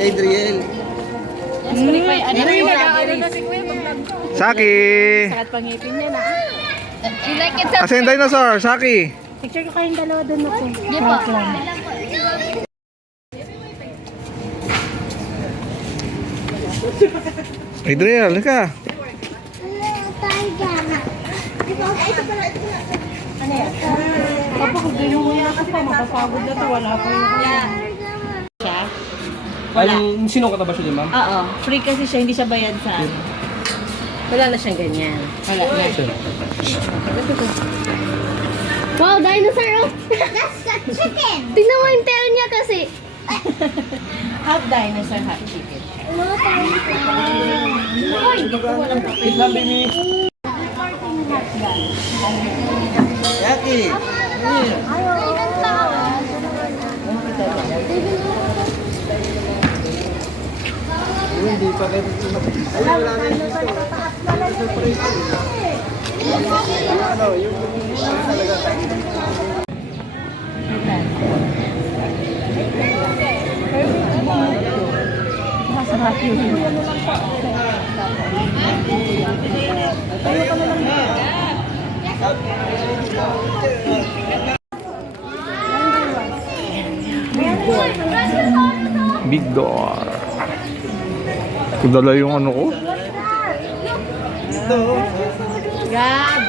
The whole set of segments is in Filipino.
Si Adriel. Saki! Sakat pangipin niya na. Asan yung dinosaur? Saki! Picture ko kayong dalawa doon ako. Di po. Adriel, halika. Papa, kung ganyan mo na kasi mapapagod na ito. Wala pa yung siya. Wala. Sino ka ba siya, ma'am? Oo. Free kasi siya. Hindi siya bayad sa amin. Wala na siyang ganyan. Wala na. Wow, dinosaur! Oh. That's a chicken! Tingnan mo yung tail niya kasi. Half dinosaur, half chicken. Islam, baby. Yaki. Hindi pa kayo ano, yung talaga Masarap yun. Big door. Kudala yung ano ko. Gab!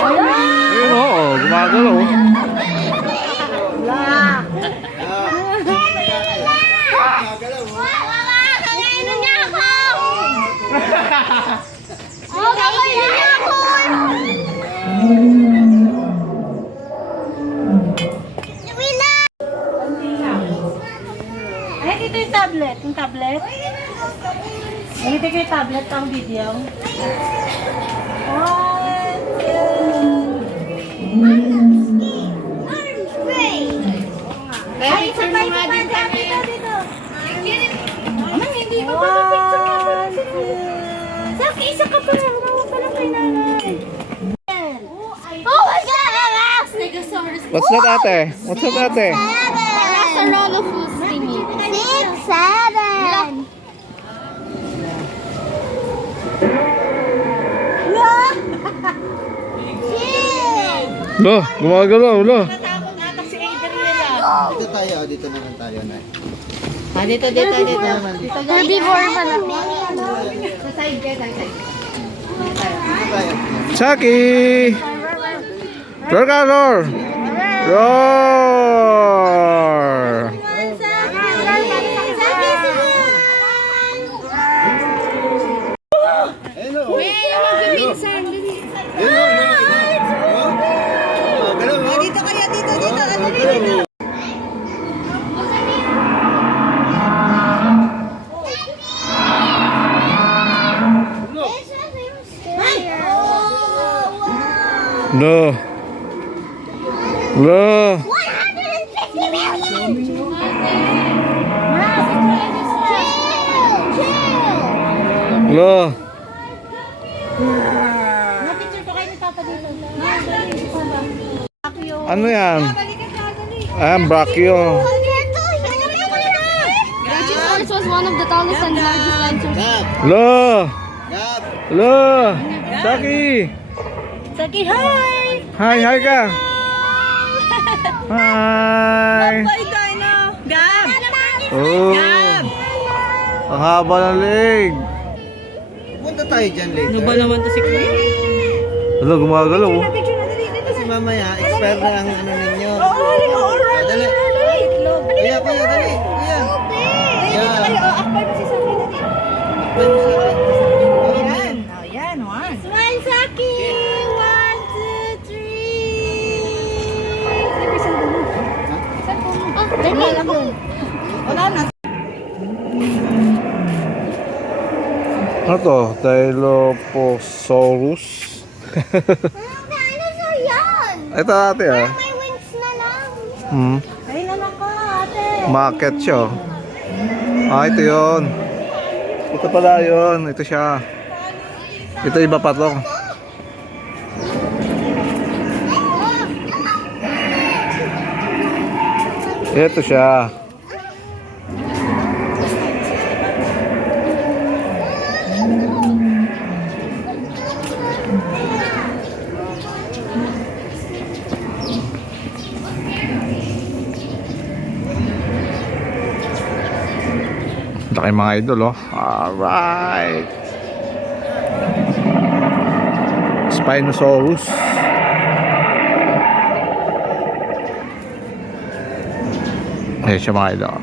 Ayun oo, gumagalaw. Ay, dito yung tablet. Yung tablet. Dito yung tablet pang video. Ay, sabay nga dito. Amang, hindi ko pa picture ka pa. Saki, isa ka pa lang. Huwag pa lang kay nanay. Oh my God! Stegosaurus. What's that ate? What's that ate? Axolotl thingy. 6, 7. Lo, gumagalaw, lo. Natakot atak si Adriel. Dito tayo, dito naman tayo na. Dito. Herbivore pala. Sa side ka, side. Dito tayo. Saki! Roar ka, roar! Roar! Hello. Dito kaya, dito. No. Lo. 150 million! Lo. Na-picture ko kayo ni Papa dito. Ano yan? Brachio. Brachiosaurus was one of the tallest and largest dinosaurs. Gab. Lo. Gab. Lo. Saki. Saki, hi! Hi ka. Hi. Hi, Dino! Gab! Oh. Ang haba ng leg. Punta tayo dyan later. Ano ba naman to si Kuya? Alo, gumagalaw. Oh. Picture na dali. Kasi mamaya, expert na ang ano ninyo. Alright. Dali. Kuya, dali. Kuya. Akbay mo si Saki na dito. Akbay mo sa akin. Yan. Oh, yan. One. Smile, Saki! 1, 2, 3. Oh, dali lang yun. Wala na. Ano to? Dilophosaurus. Dinosaur yan! Ito ate ah. May wings na lang. Hmm. Ay, naman ko. Market siya. Ah, ito yun. Ito pala yun. Ito siya. Ito iba pa to. Ito siya. Laki mga idol, oh. Alright. Spinosaurus. Ayan siya mga idol.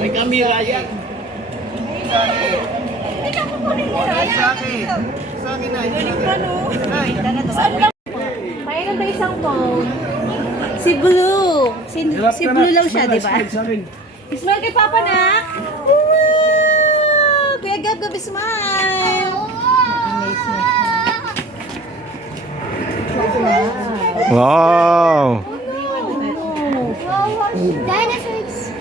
May kamera yan. Sa akin. Sa akin na. Mayroon ba isang phone? Si Blue. Si Blue lang siya, di ba? Smile kay Papa na. Kuya Gab, Gab, smile. Wow. Dinosaurs.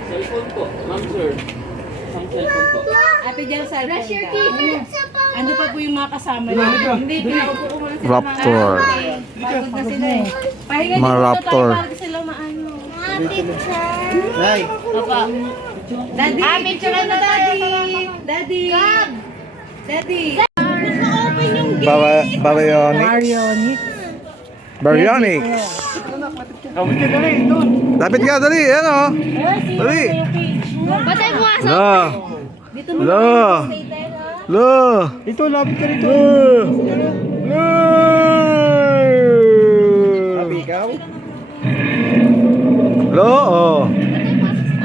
Ate Jel, Brush your teeth. Ano pa po yung mga kasama niyo? Hindi, pinaupo ko muna sila. Raptor. Pagod na sila eh. Pahinga Mga dito raptor. tayo para sila maano. Nay. Papa. Daddy, picture na Daddy. Daddy. Daddy. Open yung gate. Baryonyx. Baryonyx. Lapit ka, dali. Ayan, oh. Dali. Patay mo aso. La. Dito mo La. stay tayo na. La. Ito, lapit ka rito. La. Sabi ikaw? La, oh.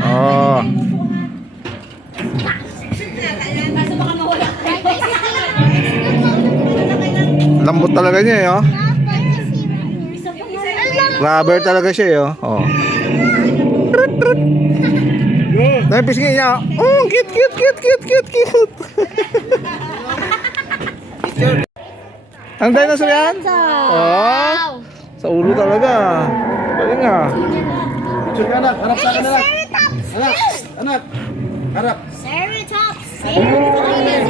Ah. Kaso baka mawala. Lambot talaga niya, eh, oh. Rubber talaga siya, eh, oh. Napisingin niya. Oh, cute, cute, cute, cute, cute, cute. Ang dinosaur yan? Oh. Sa ulo talaga. Galing ah. Picture ka anak. Harap sa akin anak. Anak. Anak. Harap. Ceratops.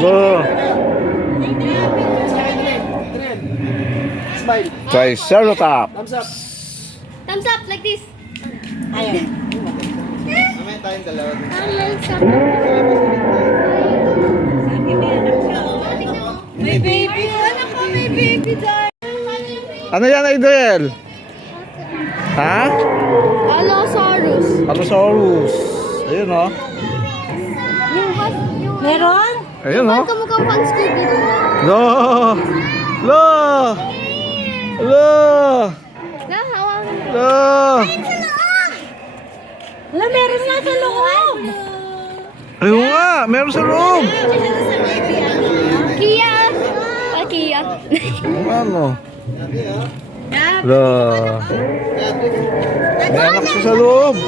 Oh. Smile. Triceratops. Thumbs up. Thumbs up like this. Ayun. Mamaya tayong dalawa. May baby. Anak ko, may baby dahil. Ano yan, Idel? Ha? Allosaurus. Allosaurus. Ayun, oh. Meron? Ayun, oh. Kamukhang pang Scooby. Lo! Lo! Lo! Hawakan mo. Lo! Wala, meron nga sa loob. Ayun nga, meron sa loob. Kia. Kia. Ano? Lo! May anak siya sa loob.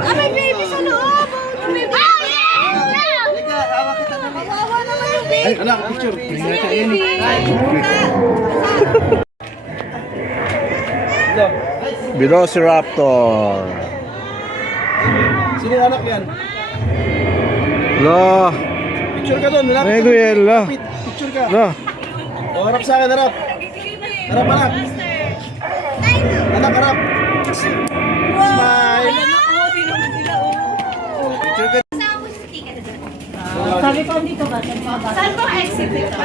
Ah, may baby sa loob. May baby. Halika, hawak kita na. Kawawa naman yung baby. Ay, anak, picture. Baby. Velociraptor. Sino yung anak yan? Lo! Picture ka doon. Lapit ka Miguel, lo! doon. Picture ka. Lo! O, harap sa akin, harap. Harap, anak. Anak, harap. Smile. Picture ka. Sabi ko, dito ba? Saan ba exit dito?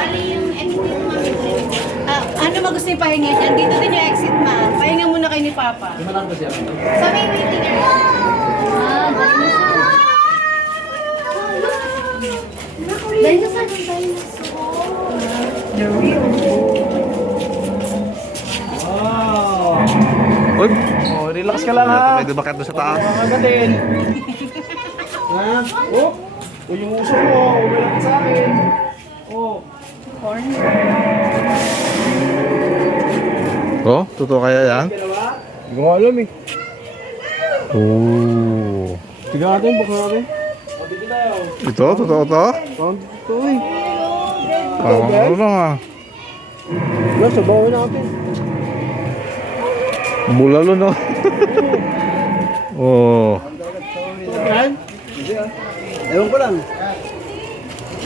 Ano ba gusto yung pahinga dyan? Dito din yung exit, ma. Pahinga muna kayo ni Papa. Sa may waiting area. Dinosaur. Uy! Oh, relax ka lang ha. May dumakat doon sa taas. Makagatin. Ha? Oh. O yung uso mo. Umalapit sa akin. Oh. Corn. Oh, totoo kaya yan? Hindi ko alam eh. Oh. Tignan natin, buksan natin. Ito, totoo to? Parang ito eh. Parang ano lang ah. Wala, sabawin natin. Bulalo no? Oh. Yan? Ewan ko lang.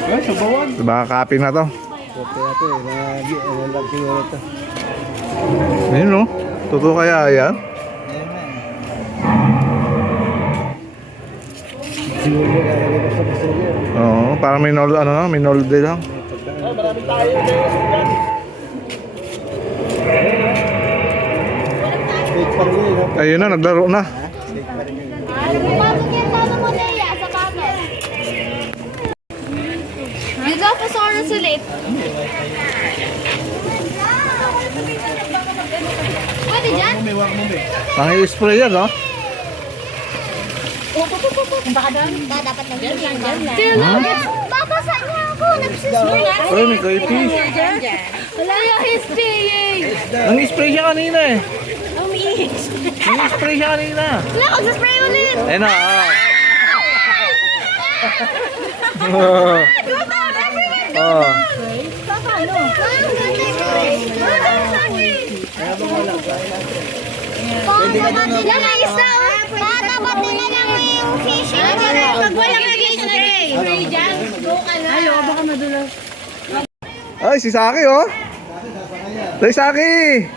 Ay, sabawan. Baka copy na to. Okay, ito eh. Nalag siguro ito. Ayun no? Totoo kaya yan? Siguro lalagay ko sa basura. Oo, parang minolde lang. Marami tayo na fake pa rin yun. Ayun na, naglaro na. Fake pa rin yun. Pasok yan, paano mo na iya? Sa paano? Dito, pasok na sulit. Pwede dyan? Pang i-spray yan, no? Baka doon? Dapat na ganyan. Babasa niya ako. Nagsispray na. Ay, may kayfish. Wala yung history. Nang-spray siya kanina eh. Umiinis. Nang-spray siya kanina. Wala, mag-spray ulit. Ayun na, ah. Oh. Paano? Lang ang isa, oh. Tatapat nila lang yung fishing. Pag walang nag-spray. Spray dyan, go ka na. Ayo, baka madulas. Ay, si Saki, oh. Ay, Saki.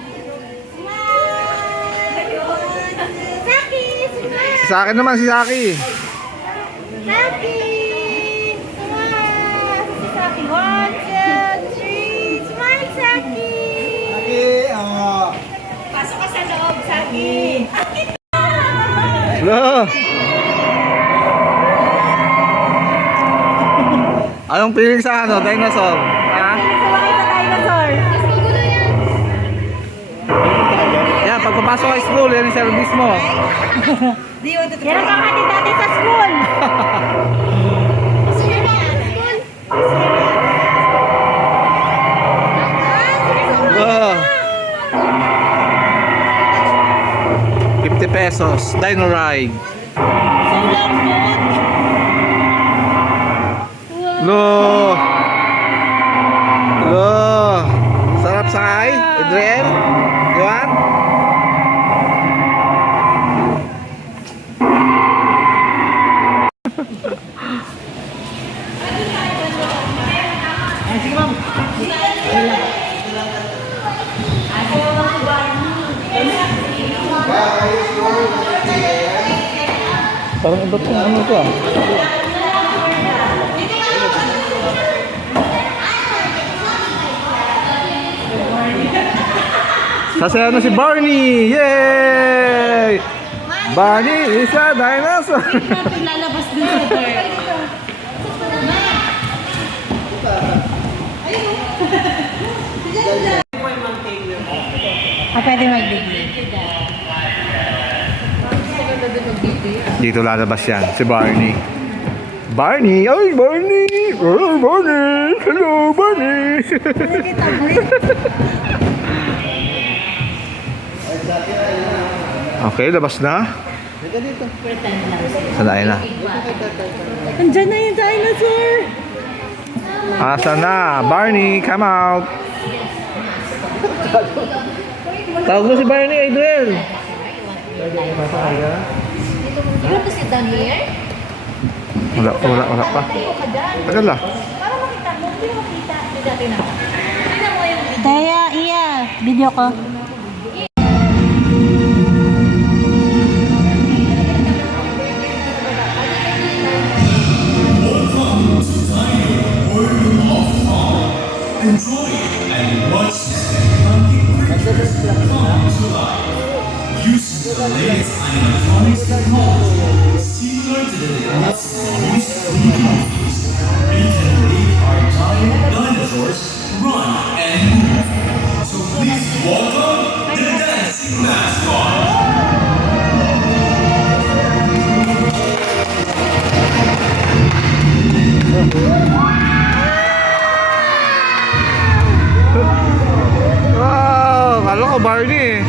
Saki, smile. Sa akin naman si Saki. Saki. Smile. Si Saki. 1, 2, 3. Smile, Saki. Okay, Pasok ka sa loob, Saki. Hello. Anong feeling sa dinosaur? Ha? Sumakay sa dinosaur. Mas magulo yan. Yan, pag papasok sa school, yan yung service mo. Yan ang kakatid natin sa school. Gusto niyo ba ang school? Oh. 50 pesos, dino ride. Lo. Lo. Sarap sakay, Adriel. Yuan. Parang iba itong ano to ah. Sasaya na si Barney! Yay! Barney is a dinosaur! Lalabas din sa door. Pwede magbigay. Dito lalabas yan, si Barney. Barney! Ay, Barney! Oh, Barney! Hello, Barney! Okay, labas na. Sanayin na. Andyan na yung dinosaur. Asa na? Barney, come out! Tawag mo si Barney, Adriel! You want to sit down here? Wala pa. Tagal lah. Para makita mo, hindi mo makita. Hindi dati na. Tingnan mo yung video. Kaya, iya. Video ko. Enjoy and watch creatures come to life. Using the latest animatronics technology, similar to the deluxe movies, we can make our giant dinosaurs run and move. So please welcome ako, Barney.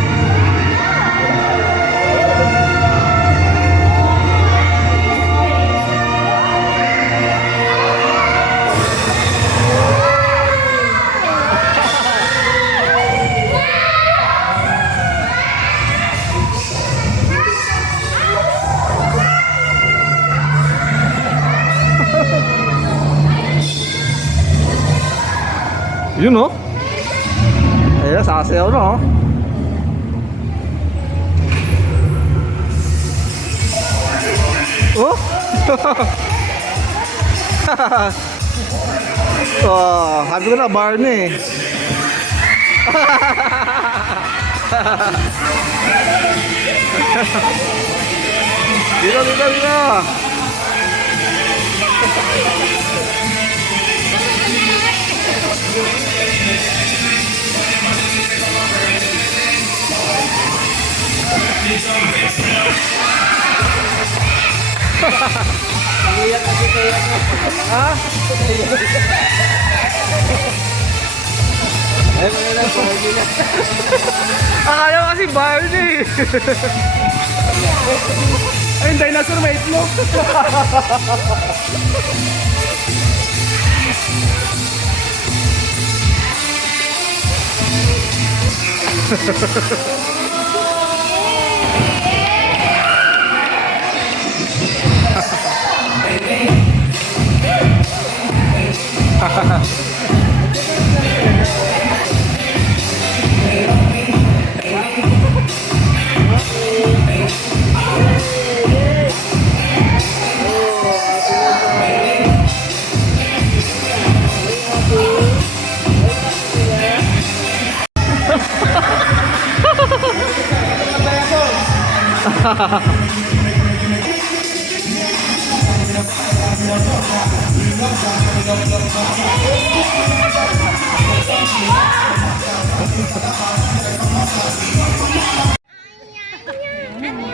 Yun oh. Ayan, sasayaw na oh. Oh! Oh, sabi ko na, Barney. Dito, dito, dito. Ha? Akala ko kasi Barney. Ay, dinosaur may itlog.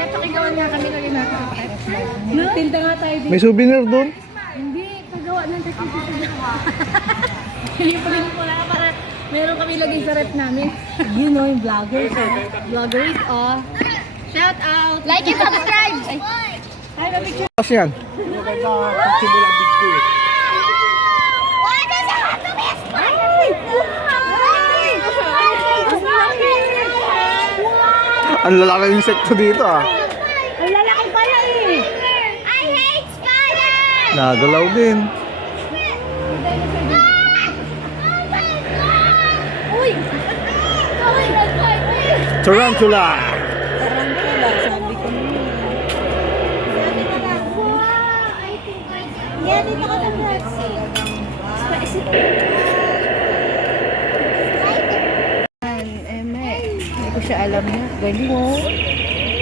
Pakigawan nga kami ng inatakot. Tinta nga tayo dito. May souvenir doon. Hindi, pagawa ng teknik. Piliparin ko lang para meron kami lagay sa rep namin. You know yung vloggers, vloggers, oh. Shout out! Like and subscribe! Hi, picture. Tapos yan. What is that? Ang lalaki ng insekto dito ah. Ang lalaki pala eh! I hate spiders! Nagalaw din. Uy! Tarantula. Tarantula, sabi ko na yun. Yeah, dito ka na Hindi ko siya alam niya. Galing oh.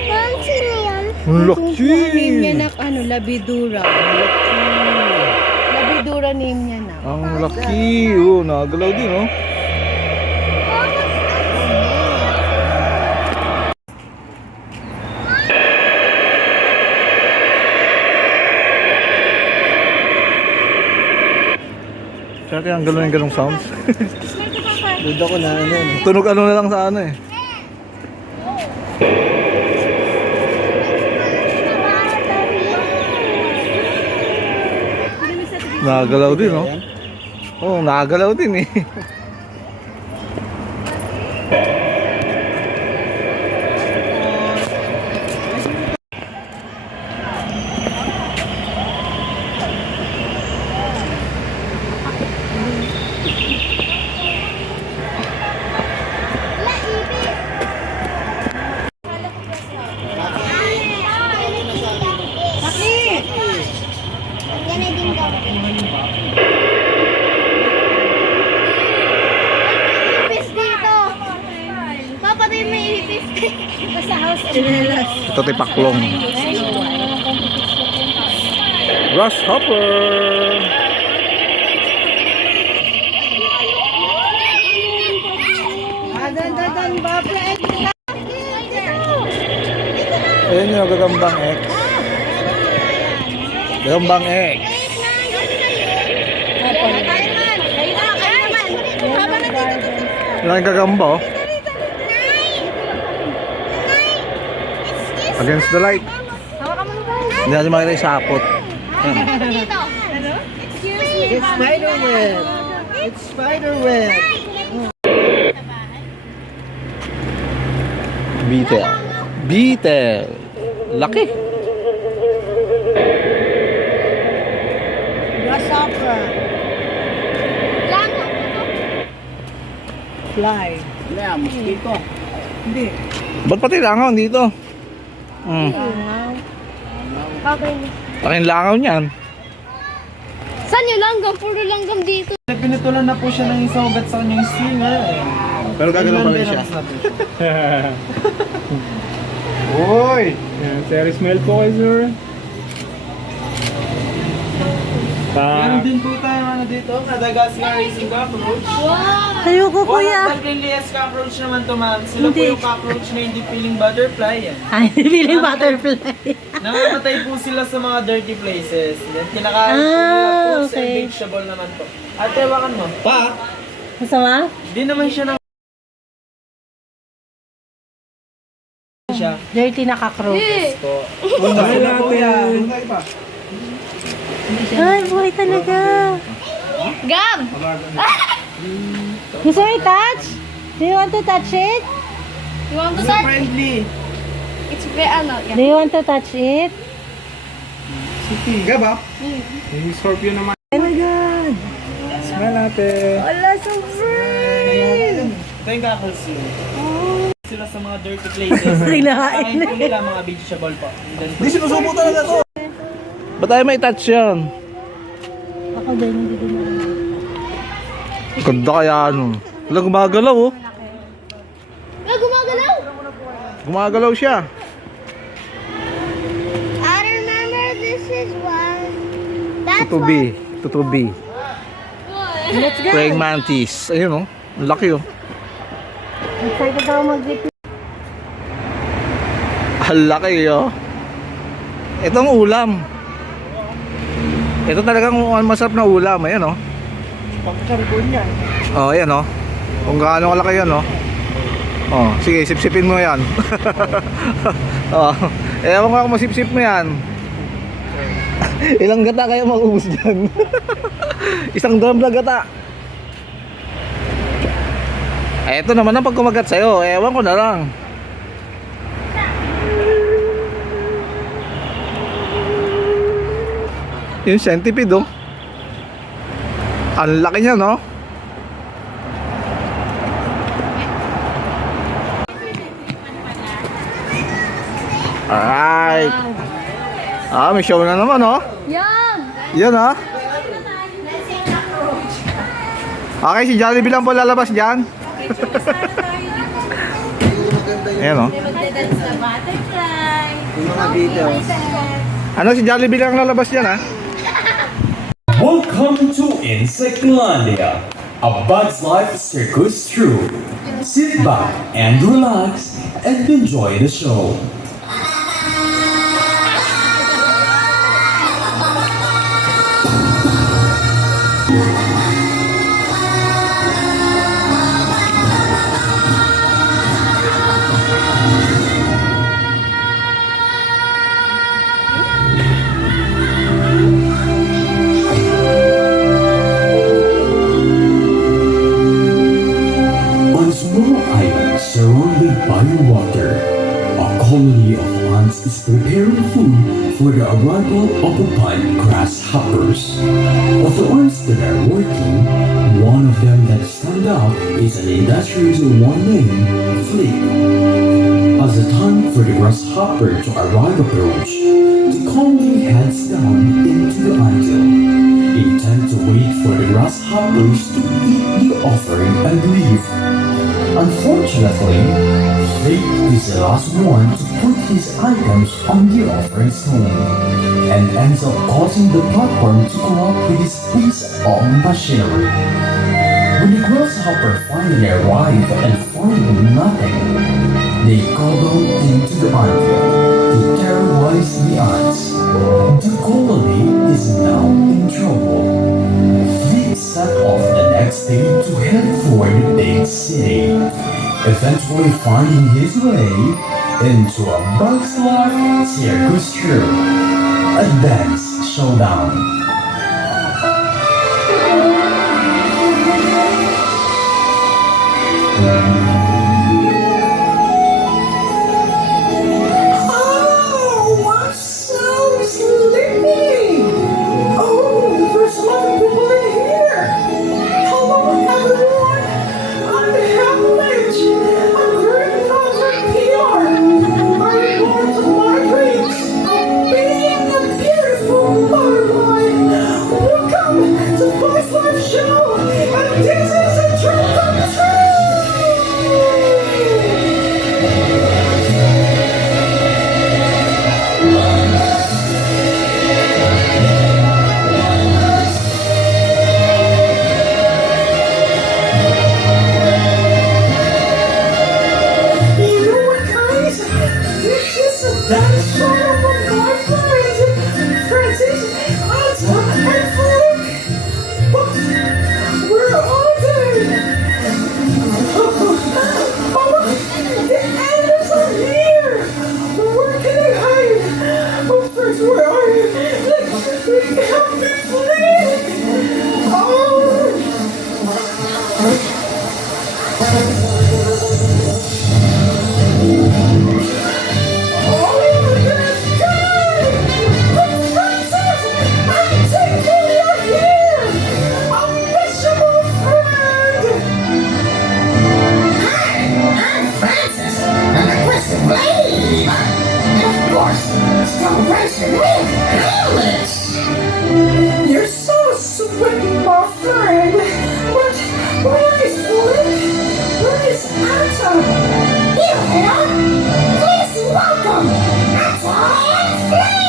Ma'am, sino yan? Ang Name niya laki. na Labidura. Labidura name niya na. Ang laki. Oh, nagalaw din oh. Siyempre ang galong sounds. Doon ako na ano eh. Tunog ano na lang sa ano eh. Nagalaw din oh. Oh, nagalaw din eh. Yan na din daw. Ipis dito. Papa, tayo may ipis. Sa house of Chinelas. Ito tipaklong. Grasshopper. Adan, Barbara. Ayan yung gagambang X. Gagambang X. Wala yung gagamba oh. Against the light. Hawakan mo na tayo. Hindi natin makita yung sapot. Dito. Excuse me. It's spider web. It's spider web. Beetle. Beetle. Laki. Grasshopper. Lango. Fly. Wala, mosquito. Hindi. Ba't pati langaw dito? Okay. Laking langaw niyan. Saan yung langgam? Puro langgam dito. Pinutulan na po siya ng isang ugat sa kanyang stinger. Pero gagalaw pa rin siya. Uy! Sir, smell po kayo, sir. Meron din po tayo dito, Madagascar Racing Cockroach. Ayoko kuya. Malilias cockroach naman to, ma'am. Sila po yung cockroach na hindi feeling butterfly. Yan. Ay, feeling butterfly. Namamatay po sila sa mga dirty places. Yan, kinakain po nila fruits and okay. vegetable naman po. Ate, hawakan mo. Pa! Masama? Di naman siya ng... siya. Dirty na cockroach. Po. Una sila po yan. Ay, buhay talaga. Gab! Gusto mo i-touch? Do you want to touch it? You want to So start? friendly. It's very ano. Do you want to touch it? Gaba? Yung scorpion naman. Oh my God. Smell natin. Wala, so free. Ito yung cockroach yun. Sila sa mga dirty places. Kinakain. Kain po nila mga vegetable po. Hindi sinusubo talaga to. Ba't tayo may touch yan? Ako din, hindi ko na. Ganda kaya ano. Wala gumagalaw oh. Ah, gumagalaw! Gumagalaw siya. I remember this is one. That's Tutubi. Tutubi. Let's go. Praying mantis. Ayun oh. Ang laki oh. Excited ako mag-repeat. Ang laki oh. Itong ulam. Ito talagang masarap na ulam. Ayan oh. Pagkarbon yan. Oh, ayan oh. Kung gaano kalaki yan oh. Oh, sige, sipsipin mo yan. Oh, ewan ko kung masipsip mo yan. Ilang gata kaya mag-ubos dyan? Isang drum na gata. Eto naman ang pag kumagat sa'yo, ewan ko na lang. Yung centipede oh. Ang laki niya no? Alright. Ah, may show na naman oh. Yan! Yan ah. Okay, si Jollibee lang po lalabas dyan. Ayan oh. Yung mga details. Ano, si Jollibee lang lalabas dyan ah. Welcome to Insectlandia, a Bugs Life circus troupe. Sit back and relax and enjoy the show. On a small island surrounded by water, a colony of ants is preparing food for the arrival of occupied grasshoppers. Of the ants that are working, one of them that stand out is an industrious one named Flick. As the time for the grasshopper to arrive approach, the colony heads down into the anthill, intent to wait for the grasshoppers to eat the offering and leave. Unfortunately, Flick is the last one to put his items on the offering stone, and ends up causing the platform to go up with his piece of machinery. When the grasshopper finally arrive and find nothing, they cobble into the anthill to terrorize the ants. The colony is now in trouble. Flick set off the next day to head for the big city, eventually finding his way into a Bugs Life Circus Crew. Advanced Showdown. Oh, I'm so sleepy. Oh, there's a lot of people in here. Hello, everyone. I'm Hamlet. I'm grandfather Peter. I'm born to my dreams of being a beautiful butterfly. Welcome to Boys Life Show, and this is a dream come true. You know what, guys? This is a dance show of my friends, Francis, Anta, and Frank. But we're all dead. Oh, the animals are here. Where can I hide? Oh, Francis, where are you? Help me, please. You're so sweet, my friend. But where is Flint? Where is Atta? Here they are. Please welcome Atta and Flint.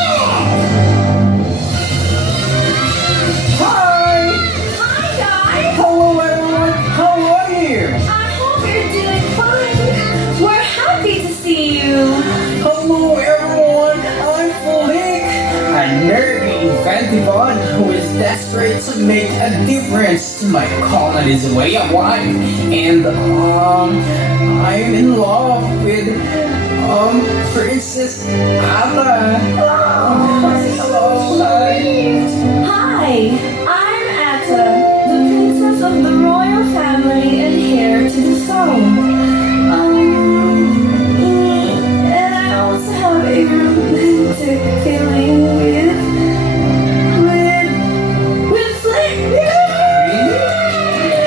Hi. Hi, guys. Hello, everyone. How are you? I hope you're doing fine. We're happy to see you. Hello, everyone. I'm Flint. A nerdy, inventive one who is desperate to make a difference to my colony's way of life. And, I'm in love with, Princess Anna. Hello, hi. Hi, I'm Atta, the princess of the royal family and heir to the throne. And I also have a romantic feeling with Flint. Really?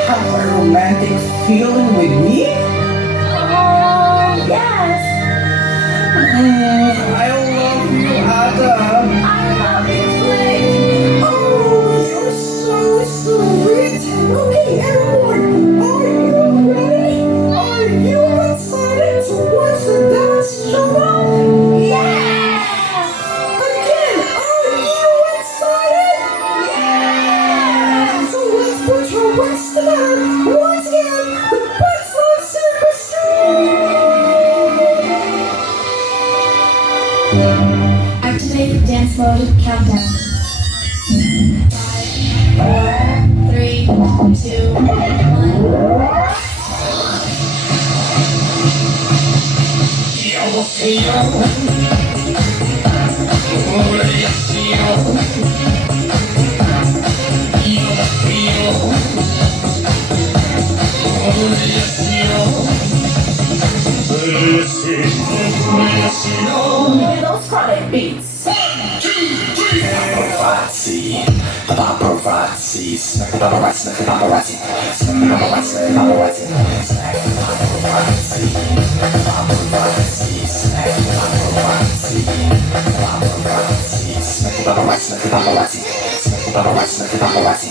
Have a romantic feeling with me? Oh, yes. I love you, Ada. I love you, Flint. Oh, you're so sweet. Okay, everyone, are you ready? Are you excited to watch the dance show? Yes. Again, are you excited? Yes. So let's put your best together. Once again, the Bugs Life Circus Activate dance mode countdown. 5, 4, 3, 2, 1. Those chronic beats. Paparazzi, paparazzi, smack the paparazzi, smack the paparazzi, smack the paparazzi, smack the paparazzi, smack the paparazzi, paparazzi, smack the paparazzi, paparazzi, smack the paparazzi, smack the paparazzi, smack the paparazzi, smack the paparazzi.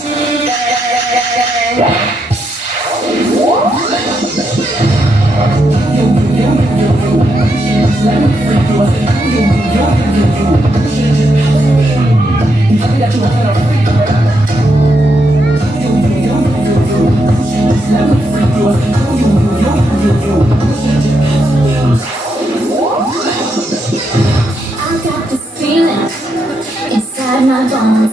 I got this feeling inside my bones.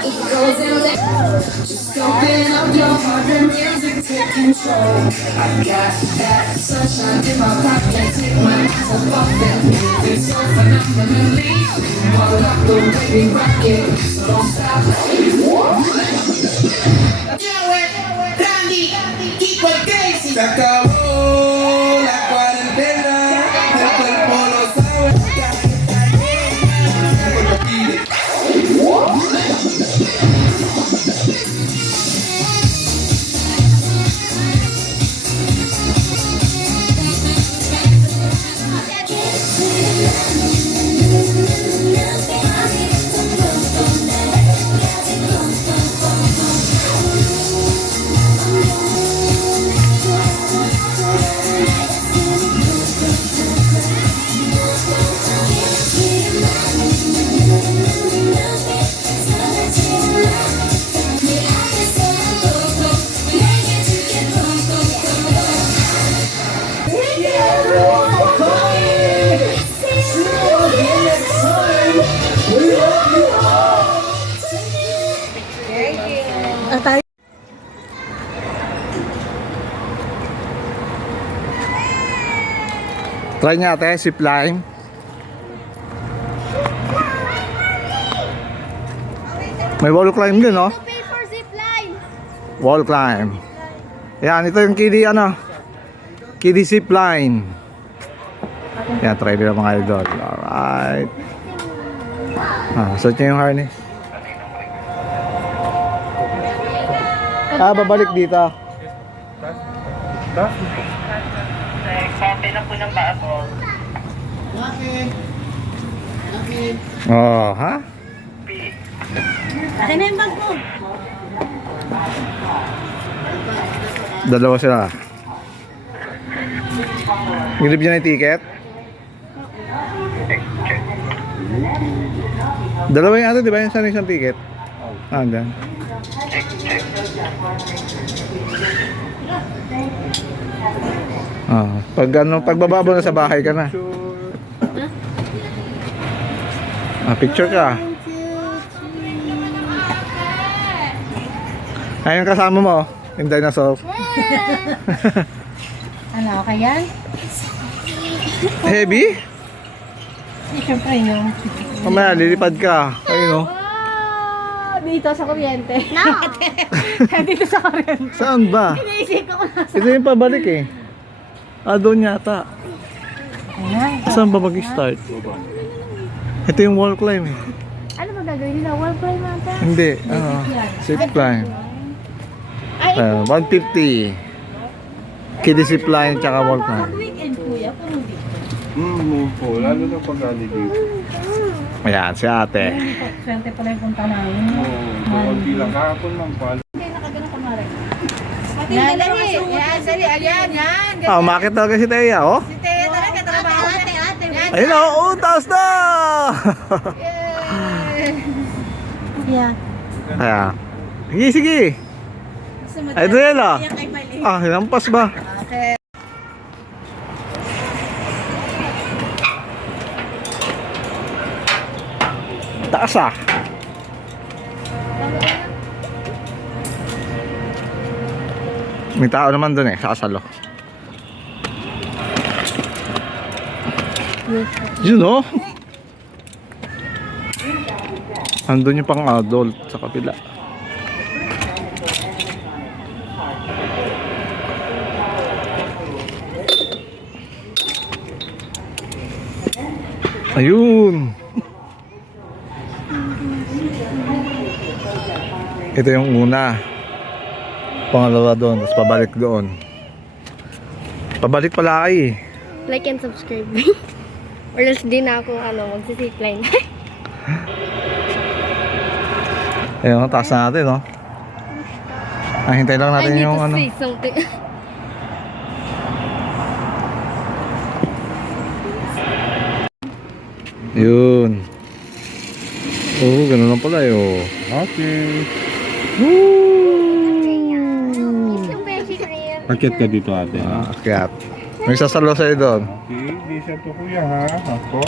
It goes in there. Just open up your heart and music take control. I got that sunshine in my pocket, take my eyes off of them. Moving so phenomenally, while I the way we rock it, so don't stop. Se acabó la cuarentena, el cuerpo lo sabe. Try niya ate, zip line. May wall climb din, no? Pay for zip line. Wall climb. Yan, ito yung kiddie ano. Kiddie zip line. Yan, try nila mga idol. Alright. Suot niya yung harness. Babalik dito. Oh, ha? Akin na yung bag mo. Dalawa sila. Grip niya na yung ticket? Dalawa yung ato, di ba? Yung sana isang ticket? Hanggang. Pagbababa na sa bahay ka na. Picture ka. Ayun kasama mo, yung dinosaur. Ano, okay yan? Heavy? Siyempre yung... Mamaya, lilipad ka. Ayun o. Dito sa kuryente. No. Dito sa kuryente. Saan ba? Naisip ko na. Ito yung pabalik eh. Doon yata. Ayan. Saan ba mag-start? Ito yung wall climb eh. Ano ba gagawin nila? Wall climb ata? Hindi, zip climb. 150. Kiddie zip line tsaka wall climb. Weekend kuya, puno dito. po. Lalo na pag dito. Ayan, si ate. Swerte pala yung punta namin. Konti lang kahapon lang pala. Hindi, nakagano ka mara. Yan, dali. Yan, dali. Ayan, yan. Umakit talaga si Teya, oh. Si Teo talaga, trabaho. Ate. Yan. Ayun na, taas na! Yeah. Ayan. Sige, sige. Ay, Adriela. Hinampas ba? Taas ah. May tao naman dun eh, sa kasalo. Yun oh. Andun yung pang adult sa kapila. Ayun. Ito yung una. Pangalawa doon, tapos pabalik doon. Pabalik pala kayo eh. Like and subscribe. Or else di na ako magsisipline. Ayun, taas na natin, no? Hintay lang natin yung ano. say something. Yun. Oo, ganun lang pala yun. Okay. Yung beshi cream. Akit ka dito ate. Akyat. May sasalo sa'yo doon. Okay, di siya to kuya ha. Ako.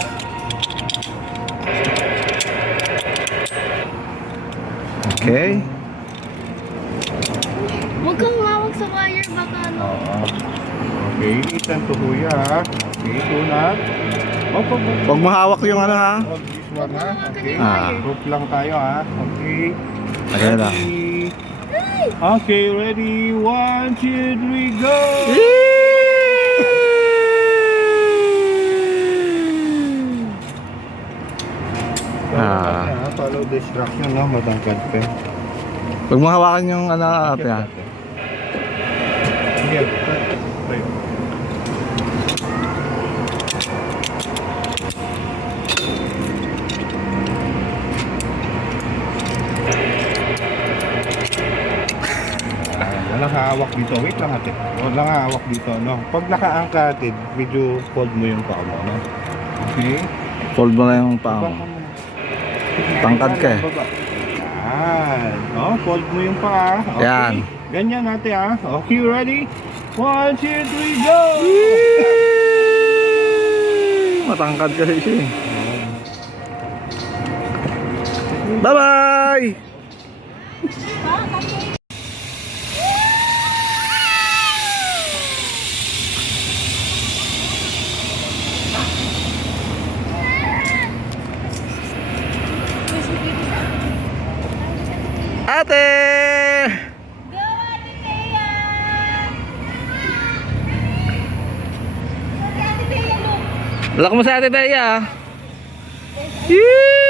Okay. Huwag kang humawag sa kanya. Sir, baka ano. Oo. Okay, isan to kuya ha. Okay, tunat. Opo, opo. Huwag mahawak yung ano ha. Hold this one ha. Okay. Ah. Group lang tayo ha. Okay. Ayan lang. Okay, ready? 1, 2, 3, go! Ah. Follow the instruction, no? Matangkad ka. Huwag mahawakan yung ano ate ha. Sige, tayo. Walang hawak dito. Wait lang ate. Walang hawak dito, no? Pag nakaangka ate, medyo fold mo yung paa mo, no? Okay. Fold mo na yung paa mo. Tangkad ka eh. Yan. Oh, fold mo yung paa. Okay. Yan. Ganyan ate ha. Okay, ready? 1, 2, 3, go! Matangkad kasi siya eh. Bye-bye! Ate! Go, Ate Bea! Ate Bea, look! Lak mo sa Ate Bea. Yee!